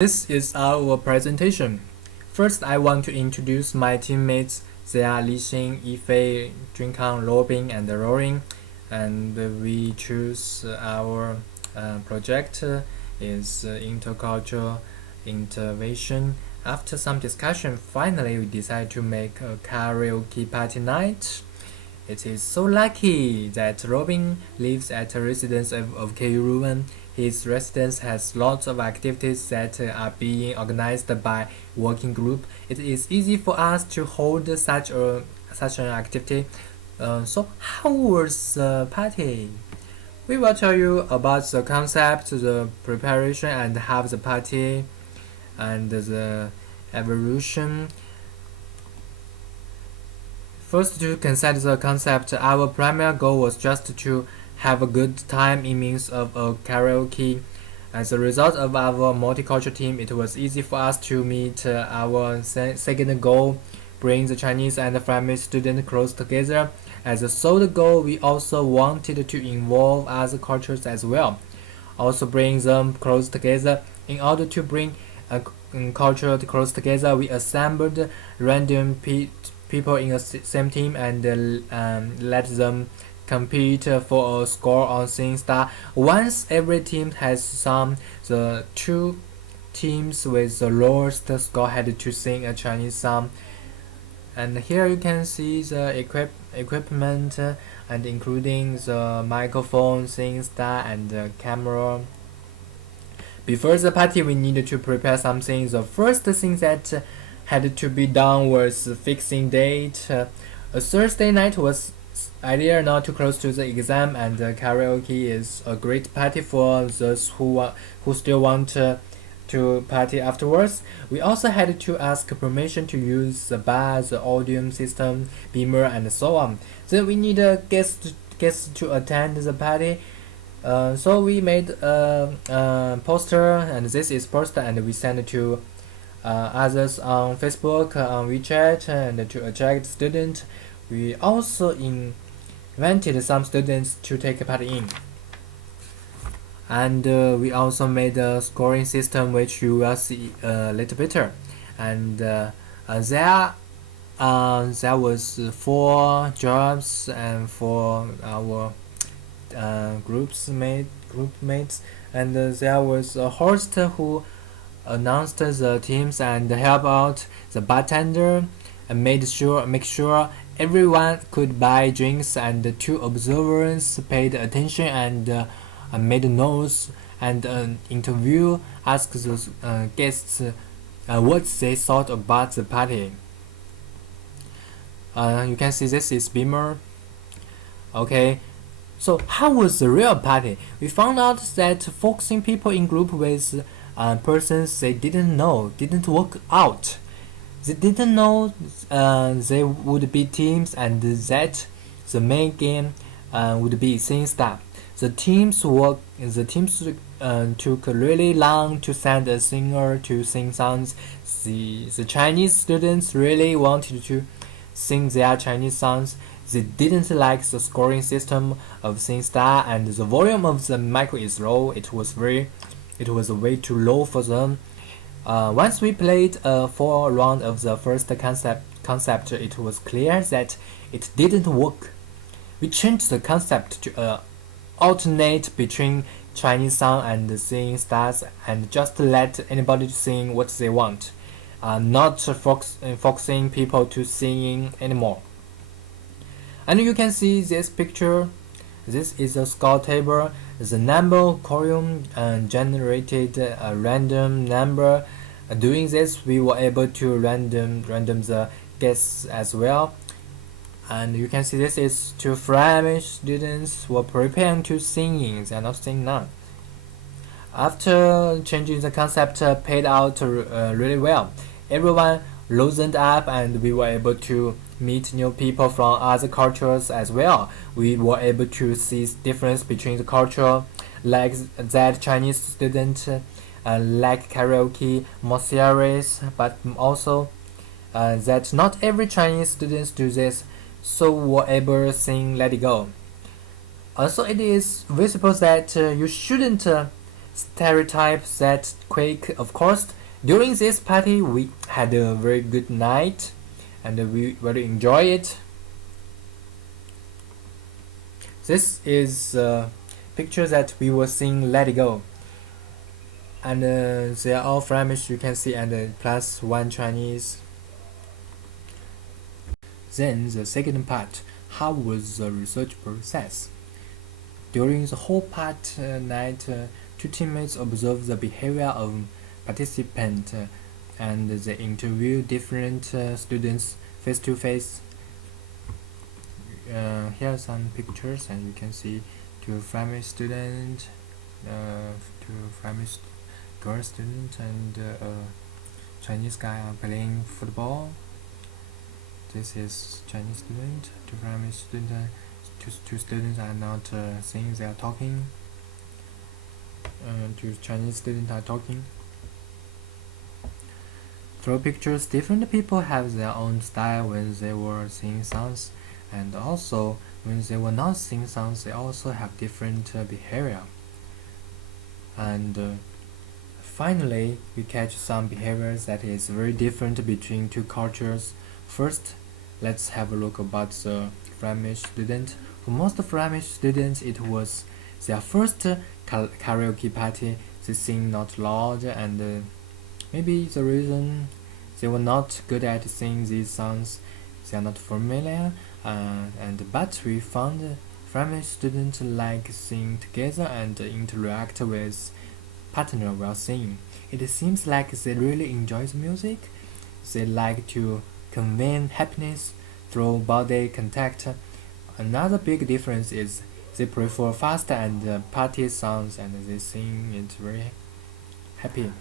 This is our presentation. First, I want to introduce my teammates. They are Li Xing, Yifei, Junkang, Robin, and Roaring. And we choose our project is intercultural intervention. After some discussion, finally we decided to make a karaoke party night. It is so lucky that Robin lives at a residence of KU Ruan. His residence has lots of activities that are being organized by working group. It is easy for us to hold such an activity. So how was the party? We will tell you about the concept, the preparation, and have the party, and the evolution. First, to consider the concept, our primary goal was just to have a good time in means of a karaoke. As a result of our multicultural team, it was easy for us to meet our second goal, bring the Chinese and the Flemish students close together. As a third goal, we also wanted to involve other cultures as well, also bring them close together. In order to bring a culture close together, we assembled random people in the same team and let them compete for a score on SingStar. Once every team has sung, the two teams with the lowest score had to sing a Chinese song. And here you can see the equipment and including the microphone, SingStar, and the camera. Before the party, we needed to prepare something. The first thing that had to be done was fixing date. A Thursday night was ideal, not too close to the exam, and karaoke is a great party for those who still want to party afterwards. We also had to ask permission to use the bar, the audio system, beamer, and so on. Then we need a guest to attend the party. So we made a poster, and this is poster, and we sent it to others on Facebook, on WeChat, and to attract students. We also invented some students to take part in. And we also made a scoring system which you will see a little later. And there was 4 jobs and for our group mates, and there was a host who announced the teams and help out the bartender and make sure everyone could buy drinks, and 2 observers paid attention and made notes and interview asked the guests what they thought about the party. You can see this is Beamer. Okay, so how was the real party? We found out that focusing people in group with persons they didn't work out. They didn't know they would be teams, and that the main game would be SingStar. The teams took really long to send a singer to sing songs. The Chinese students really wanted to sing their Chinese songs. They didn't like the scoring system of SingStar, and the volume of the mic is low. It was way too low for them. Once we played 4 rounds of the first concept, it was clear that it didn't work. We changed the concept to alternate between Chinese song and SingStars, and just let anybody sing what they want, not focusing people to singing anymore. And you can see this picture. This is a score table. The number column generated a random number. Doing this, we were able to random the guests as well. And you can see this is 2 Flemish students who were preparing to singing. They are not singing now. After changing the concept, paid out really well. Everyone loosened up, and we were able to meet new people from other cultures as well. We were able to see difference between the culture, like that Chinese student like karaoke more serious, but also that not every Chinese students do this, so were able to sing Let It Go. Also, it is visible that you shouldn't stereotype that quick. Of course, during this party we had a very good night and we really enjoy it. This is a picture that we were seeing Let It Go, and they are all Flemish, you can see, and plus one Chinese. Then the second part, how was the research process? During the whole part night, two teammates observed the behavior of participants and they interview different students face to face. Here are some pictures, and you can see two Flemish students, two Flemish girl students, and a Chinese guy are playing football. This is Chinese student, two Flemish student, two students are not saying, they are talking. Two Chinese students are talking. Through pictures, different people have their own style when they were singing songs, and also when they were not singing songs, they also have different behavior. And finally, we catch some behaviors that is very different between two cultures. First, let's have a look about the Flemish student. For most Flemish students, it was their first karaoke party. They sing not loud, and maybe the reason they were not good at singing these songs, they are not familiar. But we found Flemish students like sing together and interact with partner while singing. It seems like they really enjoy the music. They like to convey happiness through body contact. Another big difference is they prefer fast and party songs, and they sing it very happy.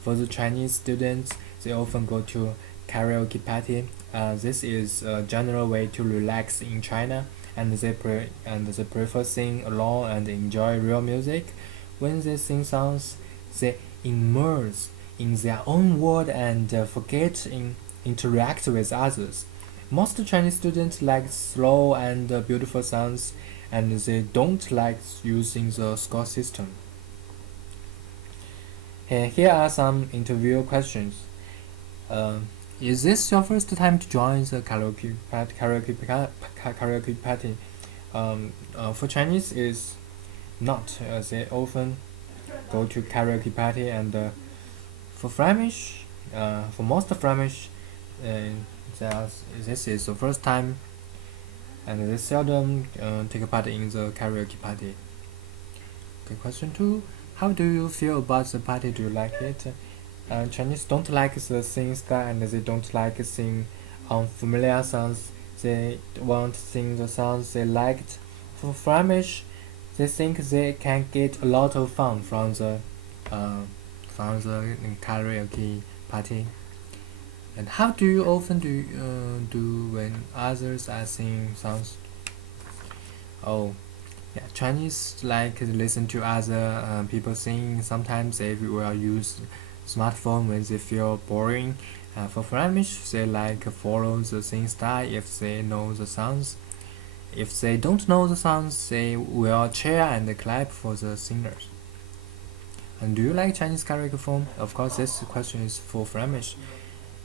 For the Chinese students, they often go to karaoke party. This is a general way to relax in China, and they prefer sing alone and enjoy real music. When they sing songs, they immerse in their own world and forget interact with others. Most Chinese students like slow and beautiful songs, and they don't like using the score system. Here are some interview questions. Is this your first time to join the karaoke party? For Chinese, is not. They often go to karaoke party, and for Flemish, for most Flemish, this is the first time, and they seldom take part in the karaoke party. Okay, question 2. How do you feel about the party? Do you like it? Chinese don't like the singing style, and they don't like sing unfamiliar songs. They want to sing the songs they liked. For Flemish, they think they can get a lot of fun from the karaoke party. And how do you often do when others are singing songs? Oh, yeah, Chinese like to listen to other people sing. Sometimes they will use smartphone when they feel boring. For Flemish, they like follow the singing style if they know the songs. If they don't know the songs, they will cheer and clap for the singers. And do you like Chinese karaoke form? Of course, this question is for Flemish.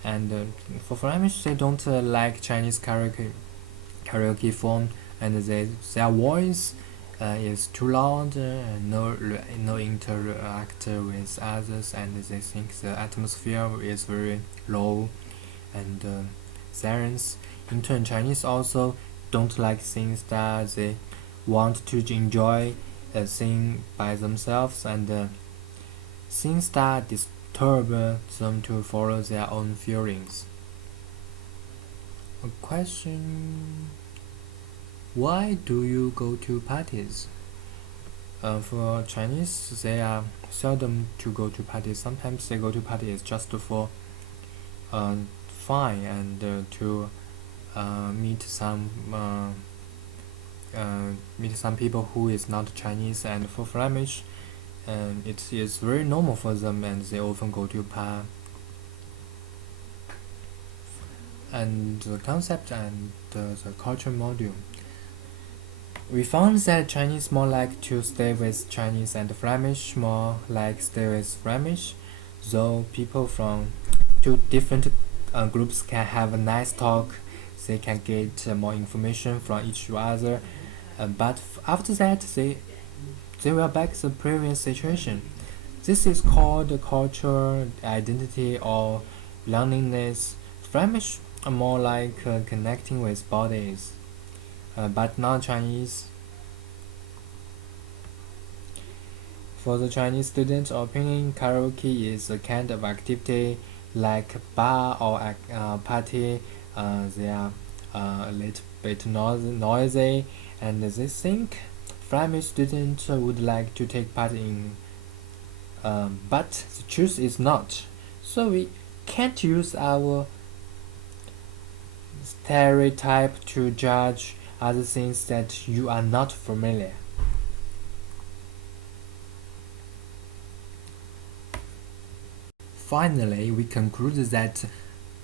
And for Flemish, they don't like Chinese karaoke form, and their voice is too loud, no interact with others, and they think the atmosphere is very low and silence. In turn, Chinese also don't like singing style. They want to enjoy sing by themselves, and sing style disturb them to follow their own feelings. A question: why do you go to parties? For Chinese, they are seldom to go to parties. Sometimes they go to parties just for fun and to meet some people who is not Chinese. And for Flemish, it is very normal for them, and they often go to party. And the concept and the culture module. We found that Chinese more like to stay with Chinese and Flemish more like stay with Flemish, though people from two different groups can have a nice talk, they can get more information from each other, but after that they will back the previous situation. This is called cultural identity or belongingness. Flemish are more like connecting with bodies, but not Chinese. For the Chinese students' opinion, karaoke is a kind of activity like bar or party. They are a little bit noisy, and they think Flemish students would like to take part in, but the truth is not. So we can't use our stereotype to judge other things that you are not familiar. Finally, we conclude that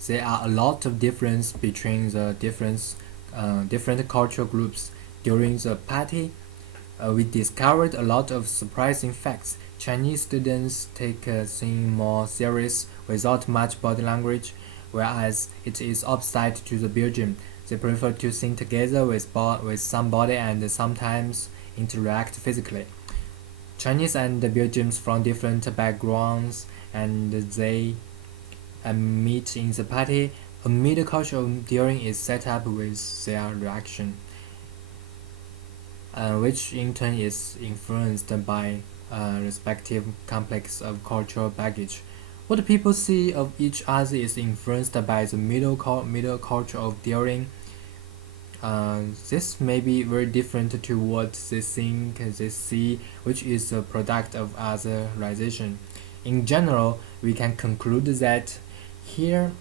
there are a lot of difference between the different cultural groups. During the party, we discovered a lot of surprising facts. Chinese students take things more serious without much body language, whereas it is opposite to the Belgium. They prefer to sing together with somebody and sometimes interact physically. Chinese and Belgians from different backgrounds and they meet in the party. A middle culture of daring is set up with their reaction, which in turn is influenced by respective complex of cultural baggage. What people see of each other is influenced by the middle culture of daring. This may be very different to what they think they see, which is a product of otherization. In general, we can conclude that here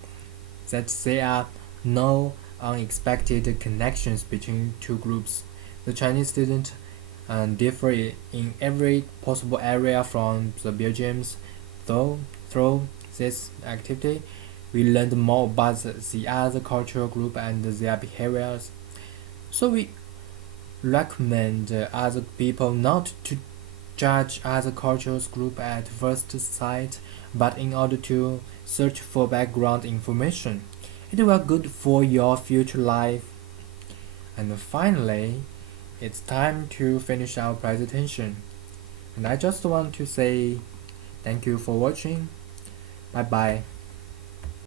that there are no unexpected connections between two groups. The Chinese students differ in every possible area from the Belgians, though through this activity, we learned more about the other cultural group and their behaviors. So we recommend other people not to judge other cultures group at first sight, but in order to search for background information. It will good for your future life. And finally, it's time to finish our presentation. And I just want to say thank you for watching. Bye bye.